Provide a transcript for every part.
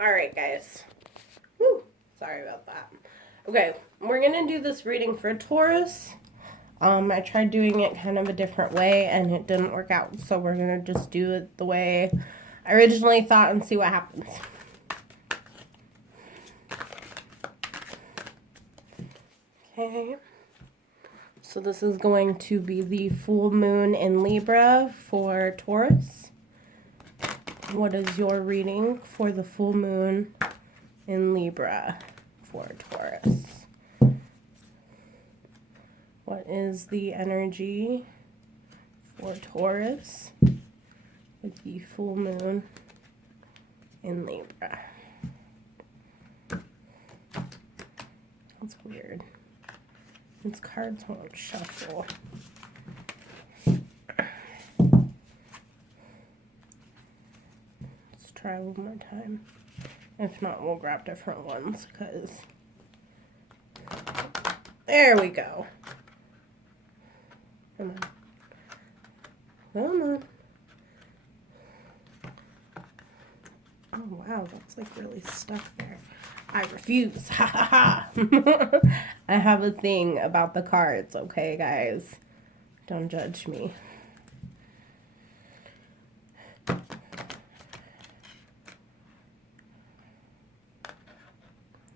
Alright, guys. Woo! Sorry about that. Okay, we're going to do this reading for Taurus. I tried doing it kind of a different way, and it didn't work out. So we're going to just do it the way I originally thought and see what happens. Okay. So this is going to be the full moon in Libra for Taurus. What is your reading for the full moon in Libra for Taurus? What is the energy for Taurus with the full moon in Libra? That's weird. These cards won't shuffle. Let's try one more time. If not, we'll grab different ones because... There we go. Come on. Come on. Oh, wow. That's like really stuck there. I refuse. Ha ha ha. I have a thing about the cards, okay, guys? Don't judge me.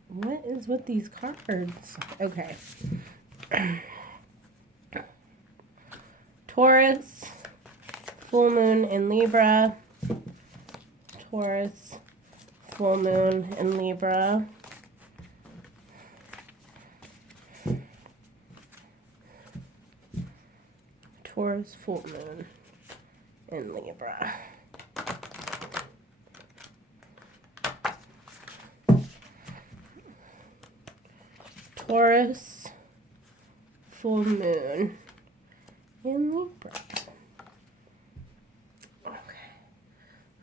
What is with these cards? Okay. Taurus, full moon in Libra. Taurus, full moon in Libra. Taurus, full moon in Libra. Taurus, full moon in Libra. Okay.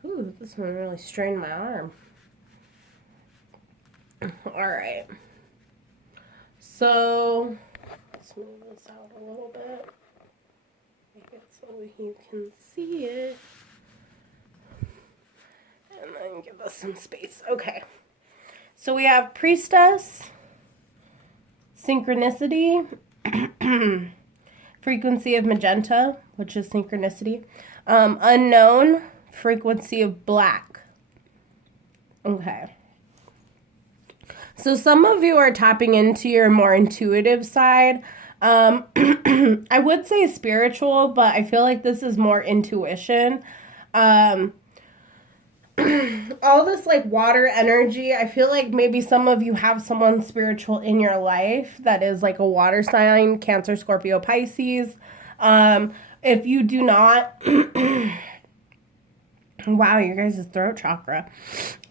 Ooh, this one really strained my arm. Alright. So, let's move this out a little bit. Make it so you can see it. And then give us some space. Okay. So we have Priestess, Synchronicity, frequency of magenta, which is synchronicity, unknown, frequency of black. Okay. So some of you are tapping into your more intuitive side. I would say spiritual, but I feel like this is more intuition. All this like water energy, I feel like maybe some of you have someone spiritual in your life that is like a water sign, Cancer, Scorpio, Pisces. If you do not, wow, your guys' throat chakra.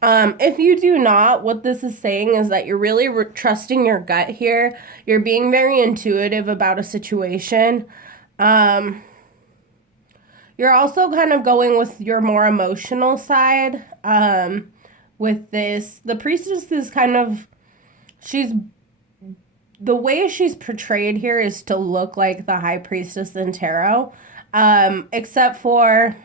If you do not, what this is saying is that you're really trusting your gut here. You're being very intuitive about a situation. You're also kind of going with your more emotional side with this. The priestess is kind of, the way she's portrayed here is to look like the high priestess in tarot, except for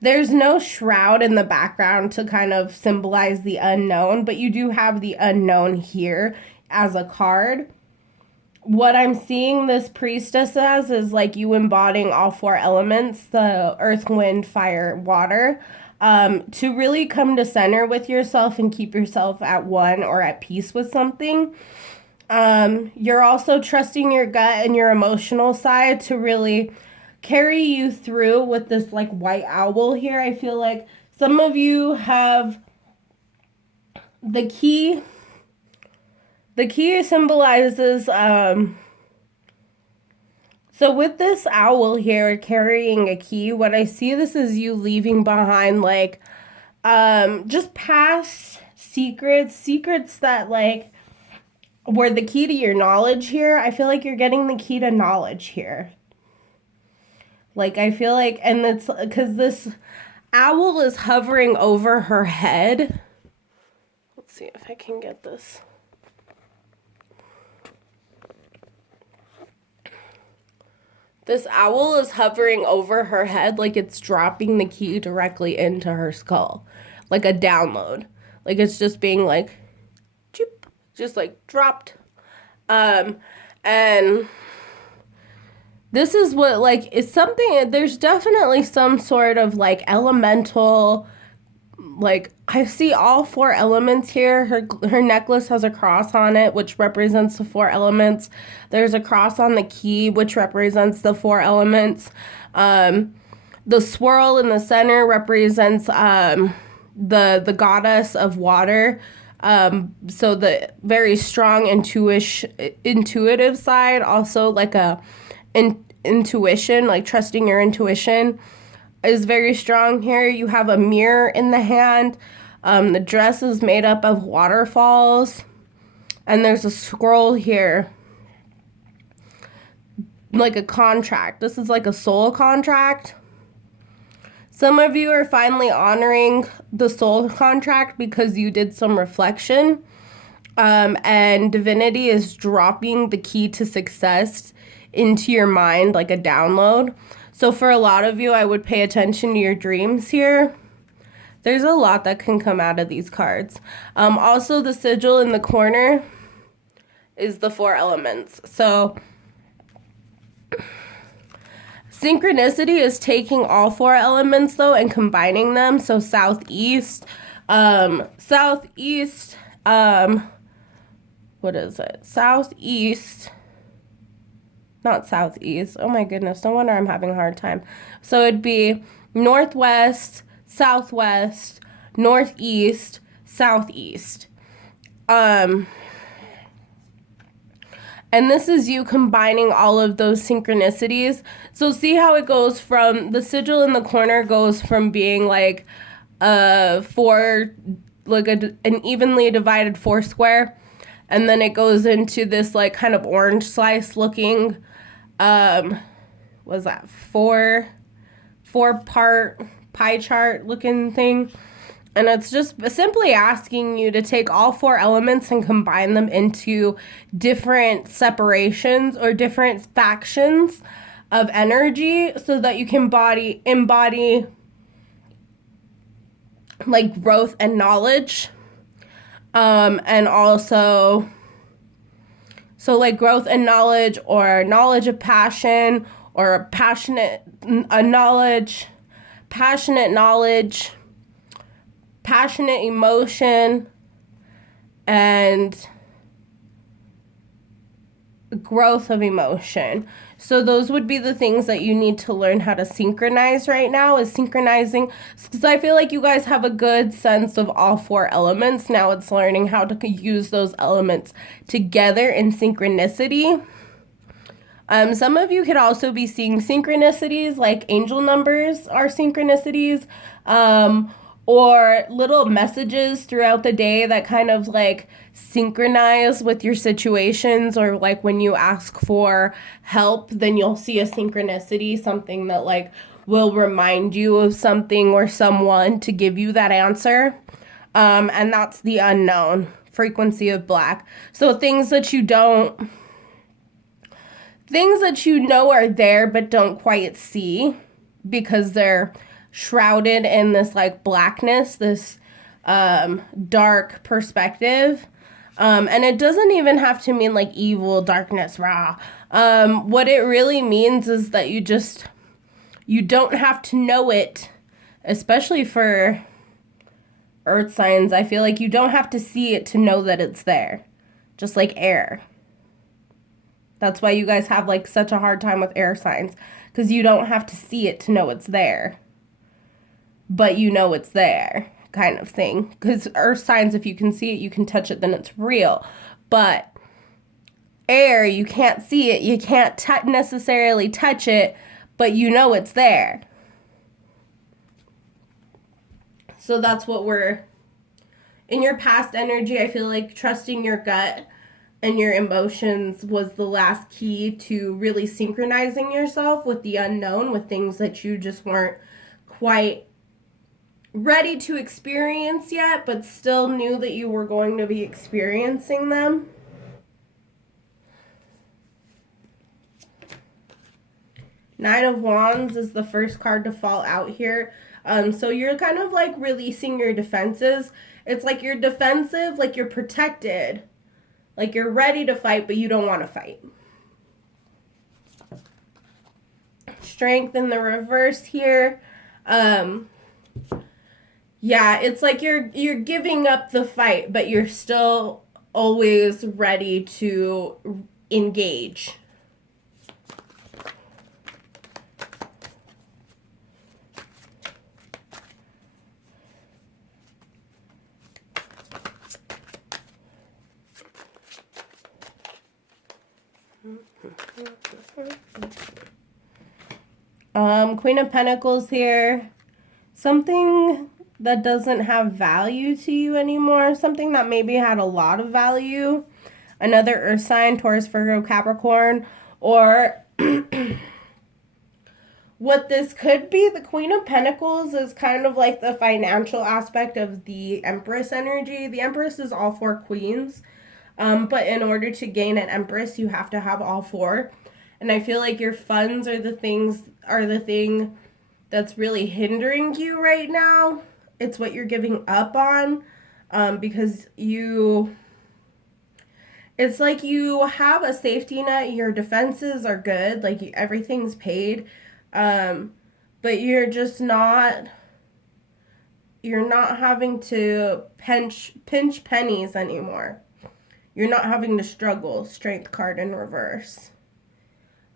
there's no shroud in the background to kind of symbolize the unknown, but you do have the unknown here as a card. What I'm seeing this priestess as is like you embodying all four elements, the earth, wind, fire, water, to really come to center with yourself and keep yourself at one or at peace with something. You're also trusting your gut and your emotional side to really carry you through with this like white owl here. I feel like some of you have the key. The key symbolizes, so with this owl here carrying a key, what I see this is you leaving behind like, just past secrets that like were the key to your knowledge here. I feel like you're getting the key to knowledge here. Like, I feel like, and it's because this owl is hovering over her head. Let's see if I can get this. This owl is hovering over her head like it's dropping the key directly into her skull. Like a download. Like it's just being like, choop, just like dropped. And this is what, like, it's something, there's definitely some sort of like elemental, like, I see all 4 elements here. Her necklace has a cross on it, which represents the 4 elements. There's a cross on the key, which represents the 4 elements. The swirl in the center represents the goddess of water. So the very strong intuitive side, also like a intuition, like trusting your intuition, is very strong here. You have a mirror in the hand. The dress is made up of waterfalls. And there's a scroll here. Like a contract. This is like a soul contract. Some of you are finally honoring the soul contract because you did some reflection. And divinity is dropping the key to success into your mind like a download. So for a lot of you, I would pay attention to your dreams here. There's a lot that can come out of these cards. Also, the sigil in the corner is the 4 elements. So synchronicity is taking all 4 elements, though, and combining them. So southeast, what is it? Southeast. Not southeast. Oh my goodness. No wonder I'm having a hard time. So it'd be northwest, southwest, northeast, southeast. And this is you combining all of those synchronicities. So see how it goes from, the sigil in the corner goes from being like an evenly divided 4 square. And then it goes into this like kind of orange slice looking, was that 4-part pie chart looking thing. And it's just simply asking you to take all 4 elements and combine them into different separations or different factions of energy so that you can embody like growth and knowledge. And also, so like growth and knowledge, or knowledge of passion, or passionate knowledge, passionate emotion, and growth of emotion. So those would be the things that you need to learn how to synchronize right now, is synchronizing, because I feel like you guys have a good sense of all 4 elements. Now it's learning how to use those elements together in synchronicity. Some of you could also be seeing synchronicities, like angel numbers are synchronicities, or little messages throughout the day that kind of like synchronize with your situations, or like when you ask for help, then you'll see a synchronicity, something that like will remind you of something or someone to give you that answer. And that's the unknown frequency of black. So things that you know are there but don't quite see because they're shrouded in this like blackness, this dark perspective. And it doesn't even have to mean like evil, darkness, raw. What it really means is that you don't have to know it, especially for earth signs. I feel like you don't have to see it to know that it's there, just like air. That's why you guys have like such a hard time with air signs, because you don't have to see it to know it's there, but you know it's there, kind of thing. Because earth signs, if you can see it, you can touch it, then it's real. But air, you can't see it, you can't necessarily touch it, but you know it's there. So that's what we're, in your past energy, I feel like trusting your gut and your emotions was the last key to really synchronizing yourself with the unknown, with things that you just weren't quite ready to experience yet, but still knew that you were going to be experiencing them. Nine of Wands is the first card to fall out here. So you're kind of like releasing your defenses. It's like you're defensive, like you're protected, like you're ready to fight, but you don't want to fight. Strength in the reverse here. Yeah, it's like you're giving up the fight, but you're still always ready to engage. Queen of Pentacles here. Something that doesn't have value to you anymore. Something that maybe had a lot of value. Another earth sign, Taurus, Virgo, Capricorn. Or what this could be, the Queen of Pentacles is kind of like the financial aspect of the Empress energy. The Empress is all four queens. But in order to gain an Empress, you have to have all four. And I feel like your funds are the thing that's really hindering you right now. It's what you're giving up on, because it's like you have a safety net. Your defenses are good, like everything's paid, but you're not having to pinch pennies anymore. You're not having to struggle. Strength card in reverse.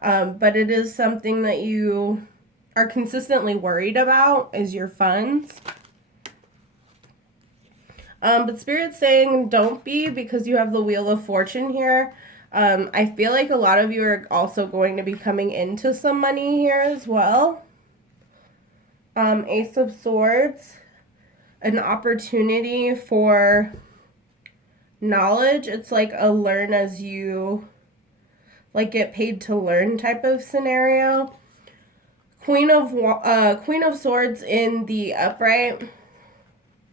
But it is something that you are consistently worried about, is your funds. But Spirit's saying don't be, because you have the Wheel of Fortune here. I feel like a lot of you are also going to be coming into some money here as well. Ace of Swords, an opportunity for knowledge. It's like a learn as you like get paid to learn type of scenario. Queen of Swords in the upright.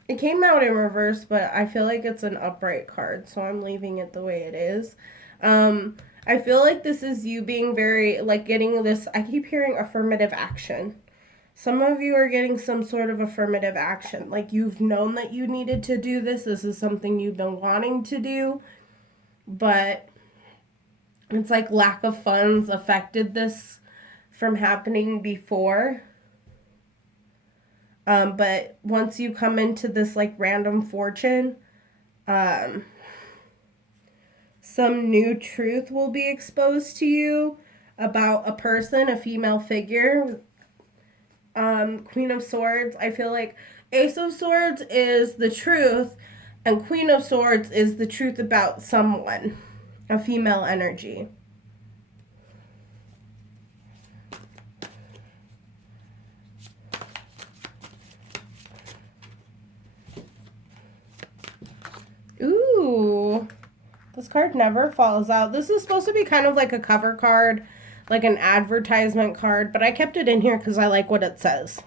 It came out in reverse, but I feel like it's an upright card, so I'm leaving it the way it is. I feel like this is you being very, like, getting this, I keep hearing affirmative action. Some of you are getting some sort of affirmative action. Like, you've known that you needed to do this. This is something you've been wanting to do, but it's like lack of funds affected this from happening before. But once you come into this like random fortune, some new truth will be exposed to you about a person, a female figure. Queen of Swords, I feel like Ace of Swords is the truth, and Queen of Swords is the truth about someone, a female energy. Ooh, this card never falls out. This is supposed to be kind of like a cover card, like an advertisement card, but I kept it in here because I like what it says.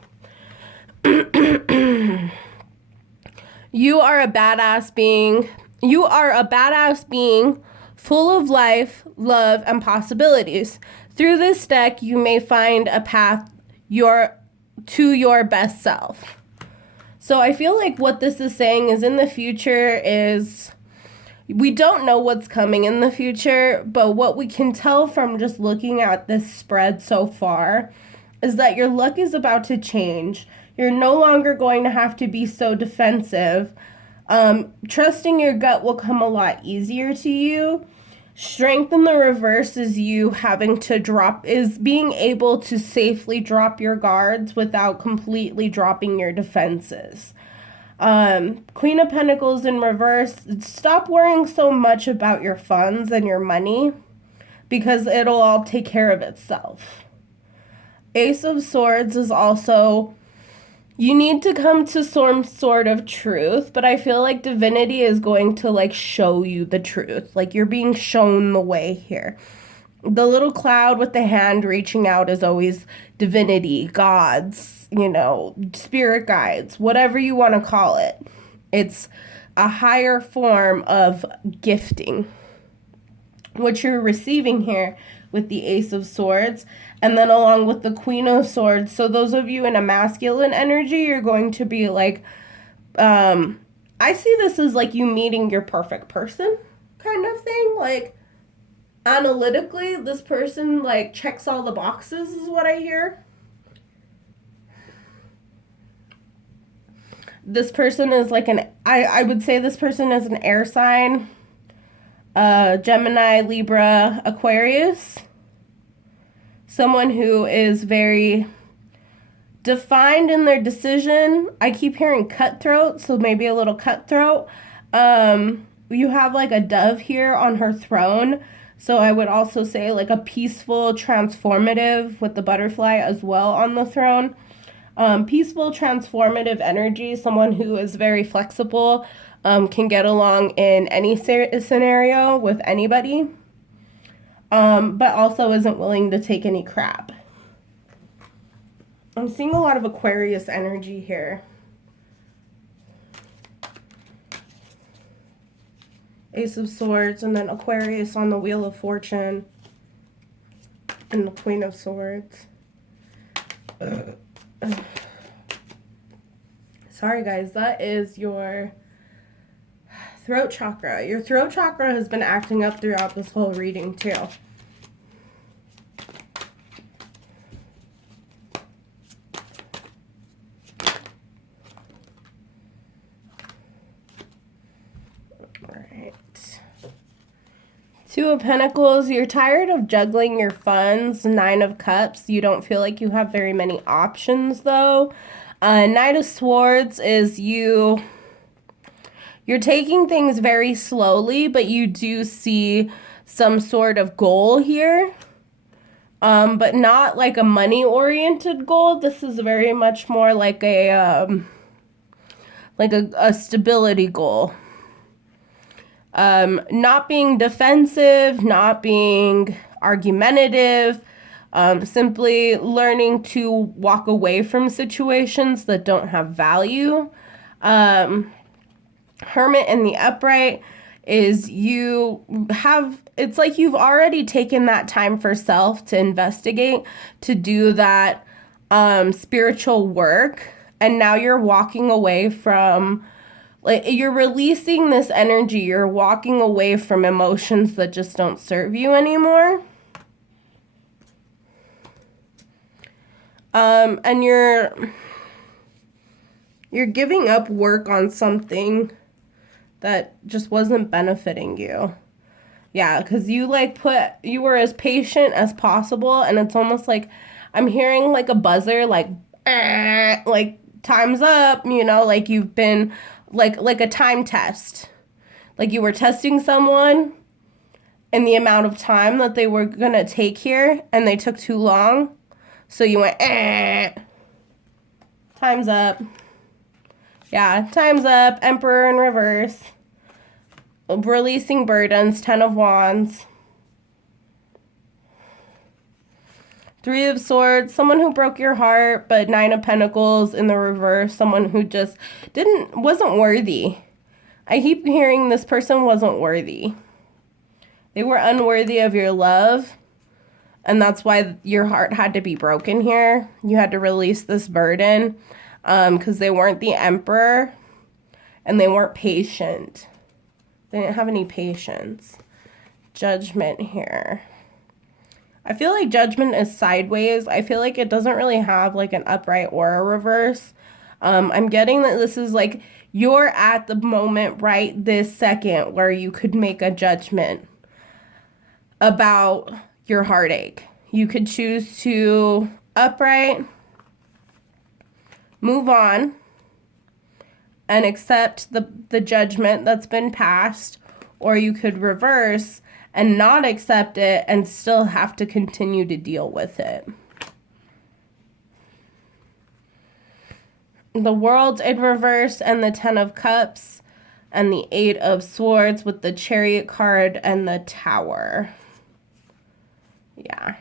You are a badass being. You are a badass being full of life, love, and possibilities. Through this deck, you may find a path to your best self. So I feel like what this is saying is in the future is, we don't know what's coming in the future, but what we can tell from just looking at this spread so far is that your luck is about to change. You're no longer going to have to be so defensive. Trusting your gut will come a lot easier to you. Strength in the reverse is you being able to safely drop your guards without completely dropping your defenses. Queen of Pentacles in reverse, stop worrying so much about your funds and your money, because it'll all take care of itself. Ace of Swords is also, you need to come to some sort of truth, but I feel like divinity is going to like show you the truth. Like you're being shown the way here. The little cloud with the hand reaching out is always divinity, gods, spirit guides, whatever you want to call it. It's a higher form of gifting. What you're receiving here with the Ace of Swords, and then along with the Queen of Swords. So those of you in a masculine energy, you're going to be like, I see this as like you meeting your perfect person kind of thing. Like, analytically, this person like checks all the boxes is what I hear. This person is like I would say this person is an air sign. Gemini, Libra, Aquarius. Someone who is very defined in their decision. I keep hearing cutthroat, so maybe a little cutthroat. You have like a dove here on her throne. So I would also say like a peaceful, transformative with the butterfly as well on the throne. Peaceful, transformative energy. Someone who is very flexible, can get along in any scenario with anybody, but also isn't willing to take any crap. I'm seeing a lot of Aquarius energy here. Ace of Swords, and then Aquarius on the Wheel of Fortune, and the Queen of Swords. Sorry guys, that is your throat chakra. Your throat chakra has been acting up throughout this whole reading too. Alright. Two of Pentacles, you're tired of juggling your funds. Nine of Cups, you don't feel like you have very many options though. Knight of Swords is you're taking things very slowly, but you do see some sort of goal here. But not like a money-oriented goal. This is very much more like a stability goal. Not being defensive, not being argumentative, simply learning to walk away from situations that don't have value. Hermit in the upright is it's like you've already taken that time for self to investigate, to do that spiritual work, and now you're walking away from, like, you're releasing this energy, you're walking away from emotions that just don't serve you anymore. And you're giving up work on something that just wasn't benefiting you. Yeah, because you were as patient as possible, and it's almost like I'm hearing like a buzzer, like time's up, like you've been like a time test. Like you were testing someone in the amount of time that they were gonna take here, and they took too long. So you went, time's up. Yeah, time's up. Emperor in reverse. Releasing burdens, 10 of Wands. Three of Swords, someone who broke your heart, but 9 of Pentacles in the reverse, someone who just wasn't worthy. I keep hearing this person wasn't worthy. They were unworthy of your love. And that's why your heart had to be broken here. You had to release this burden because they weren't the Emperor and they weren't patient. They didn't have any patience. Judgment here. I feel like Judgment is sideways. I feel like it doesn't really have like an upright or a reverse. I'm getting that this is like you're at the moment right this second where you could make a judgment about your heartache. You could choose to upright, move on, and accept the judgment that's been passed, or you could reverse and not accept it and still have to continue to deal with it. The World in reverse, and the 10 of Cups, and the 8 of Swords with the Chariot card and the Tower. Yeah.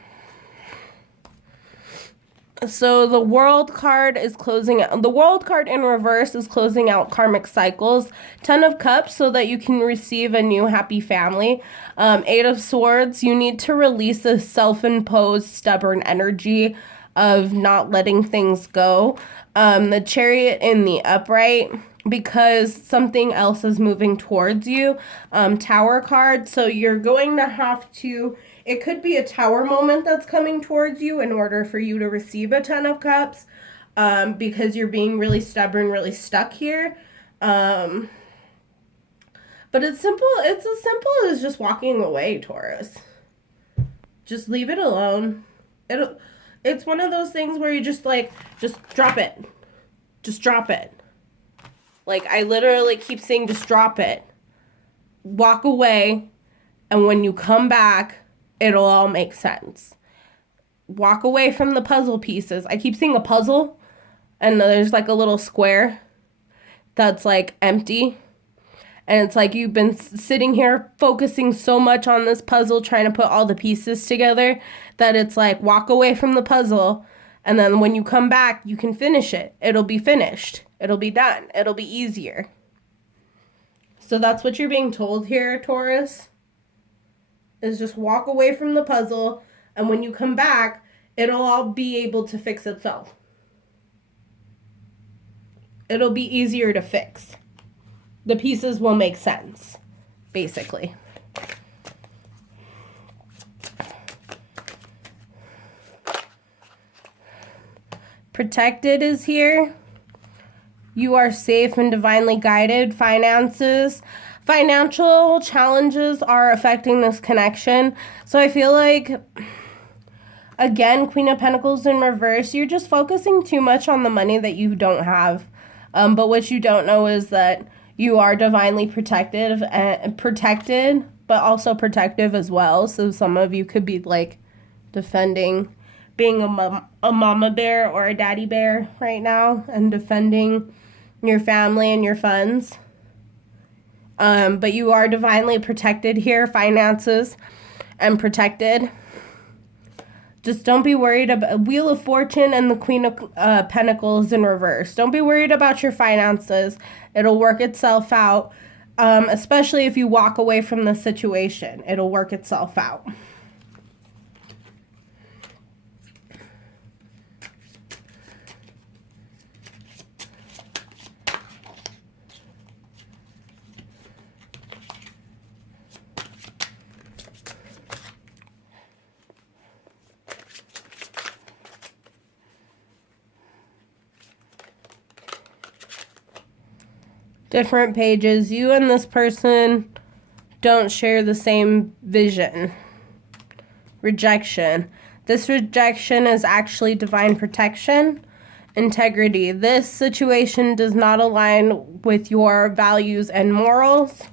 So the world card is closing out. The world card in reverse is closing out karmic cycles. 10 of Cups, so that you can receive a new happy family. 8 of Swords, you need to release a self-imposed stubborn energy of not letting things go. The Chariot in the upright, because something else is moving towards you. Tower card, so you're going to have to, it could be a tower moment that's coming towards you in order for you to receive a 10 of Cups, because you're being really stubborn, really stuck here. But it's simple. It's as simple as just walking away, Taurus. Just leave it alone. It's one of those things where you just drop it. Just drop it. Like, I literally keep saying, just drop it. Walk away, and when you come back, it'll all make sense. Walk away from the puzzle pieces. I keep seeing a puzzle, and there's like a little square that's like empty. And it's like you've been sitting here focusing so much on this puzzle, trying to put all the pieces together, that it's like, walk away from the puzzle, and then when you come back, you can finish it. It'll be finished. It'll be done. It'll be easier. So that's what you're being told here, Taurus, is just walk away from the puzzle, and when you come back, it'll all be able to fix itself. It'll be easier to fix. The pieces will make sense, basically. Protected is here. You are safe and divinely guided. Finances. Financial challenges are affecting this connection. So I feel like, again, Queen of Pentacles in reverse, you're just focusing too much on the money that you don't have. But what you don't know is that you are divinely protected, but also protective as well. So some of you could be like defending, being a mama bear or a daddy bear right now, and defending your family and your funds. But you are divinely protected here, finances, and protected. Just don't be worried about Wheel of Fortune and the Queen of Pentacles in reverse. Don't be worried about your finances. It'll work itself out, especially if you walk away from the situation. It'll work itself out. Different pages. You and this person don't share the same vision. Rejection. This rejection is actually divine protection. Integrity. This situation does not align with your values and morals.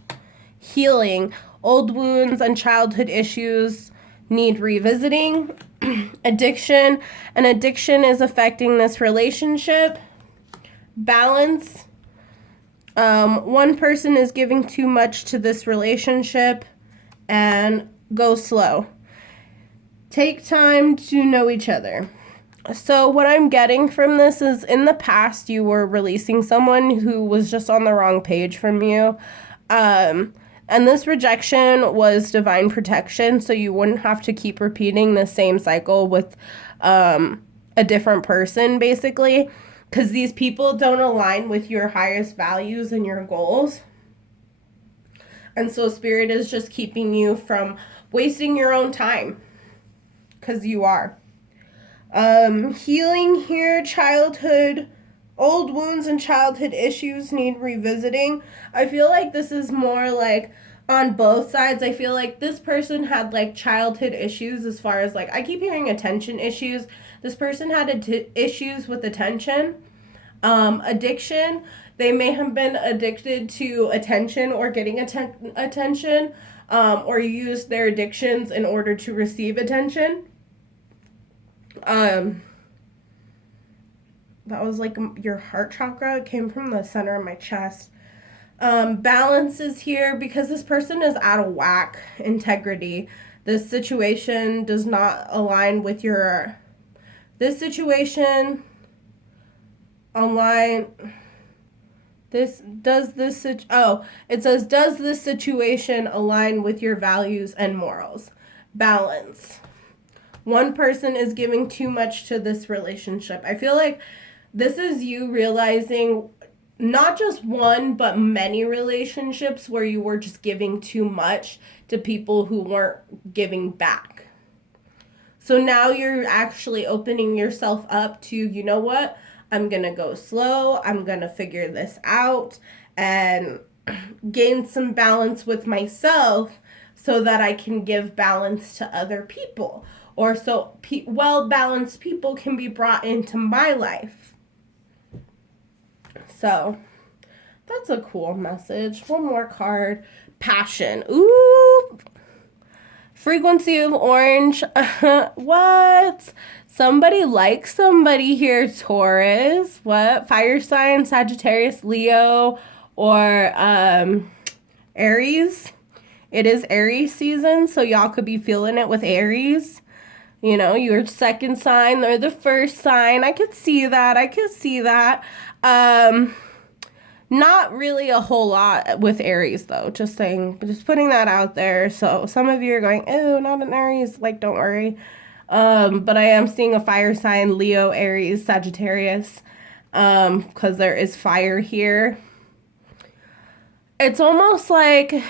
Healing. Old wounds and childhood issues need revisiting. Addiction. An addiction is affecting this relationship. Balance. One person is giving too much to this relationship, and go slow. Take time to know each other. So what I'm getting from this is, in the past, you were releasing someone who was just on the wrong page from you. And this rejection was divine protection, so you wouldn't have to keep repeating the same cycle with a different person, basically. Because these people don't align with your highest values and your goals. And so Spirit is just keeping you from wasting your own time. Because you are. Healing here, childhood, old wounds and childhood issues need revisiting. I feel like this is more like on both sides. I feel like this person had like childhood issues as far as like, I keep hearing attention issues. This person had issues with attention. Addiction. They may have been addicted to attention or getting attention, or used their addictions in order to receive attention. That was like your heart chakra. It came from the center of my chest. Balance is here because this person is out of whack. Integrity. This situation does not align with your This situation online, it says, does this situation align with your values and morals? Balance. One person is giving too much to this relationship. I feel like this is you realizing not just one, but many relationships where you were just giving too much to people who weren't giving back. So now you're actually opening yourself up to, you know what? I'm going to go slow. I'm going to figure this out and gain some balance with myself so that I can give balance to other people. Or so well-balanced people can be brought into my life. So that's a cool message. One more card. Passion. Ooh. Frequency of orange. What? Somebody likes somebody here, Taurus. What? Fire sign, Sagittarius, Leo, or Aries. It is Aries season, so y'all could be feeling it with Aries. You know, your second sign or the first sign. I could see that. Not really a whole lot with Aries, though. Just putting that out there. So some of you are going, oh, not an Aries. Like, don't worry. But I am seeing a fire sign, Leo, Aries, Sagittarius, because there is fire here. It's almost like,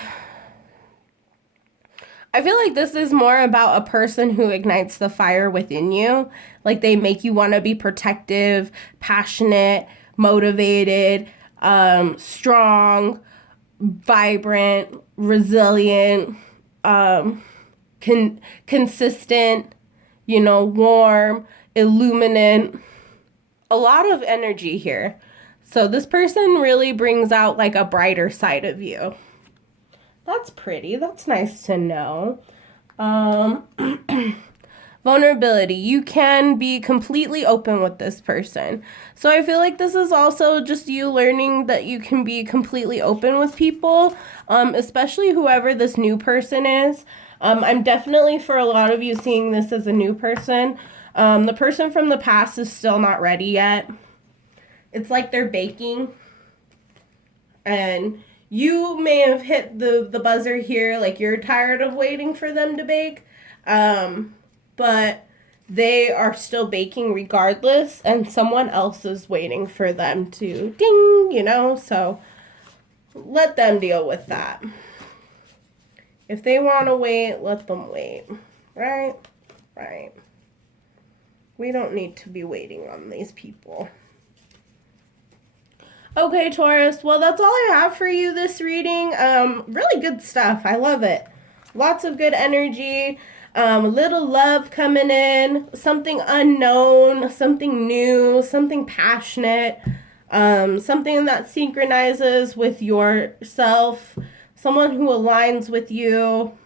I feel like this is more about a person who ignites the fire within you. Like, they make you want to be protective, passionate, motivated, strong, vibrant, resilient, consistent, warm, illuminant. A lot of energy here. So this person really brings out like a brighter side of you. That's pretty. That's nice to know. Vulnerability. You can be completely open with this person. So I feel like this is also just you learning that you can be completely open with people, especially whoever this new person is. I'm definitely, for a lot of you, seeing this as a new person. The person from the past is still not ready yet. It's like they're baking. And you may have hit the buzzer here, like you're tired of waiting for them to bake. But they are still baking regardless, and someone else is waiting for them to ding, so let them deal with that. If they want to wait, let them wait, right? Right. We don't need to be waiting on these people. Okay, Taurus, well, that's all I have for you this reading. Really good stuff. I love it. Lots of good energy. A little love coming in, something unknown, something new, something passionate, something that synchronizes with yourself, someone who aligns with you.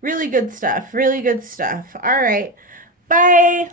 Really good stuff. Really good stuff. All right. Bye.